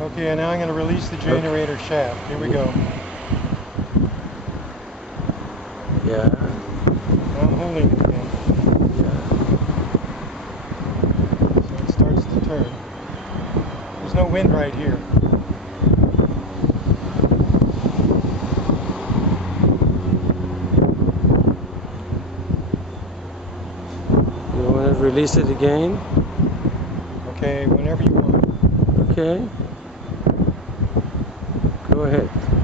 Okay, and now I'm going to release the generator shaft. Here we go. Yeah. Now I'm holding it again. Yeah. So it starts to turn. There's no wind right here. You want to release it again? Okay, whenever you want. Okay. Go ahead.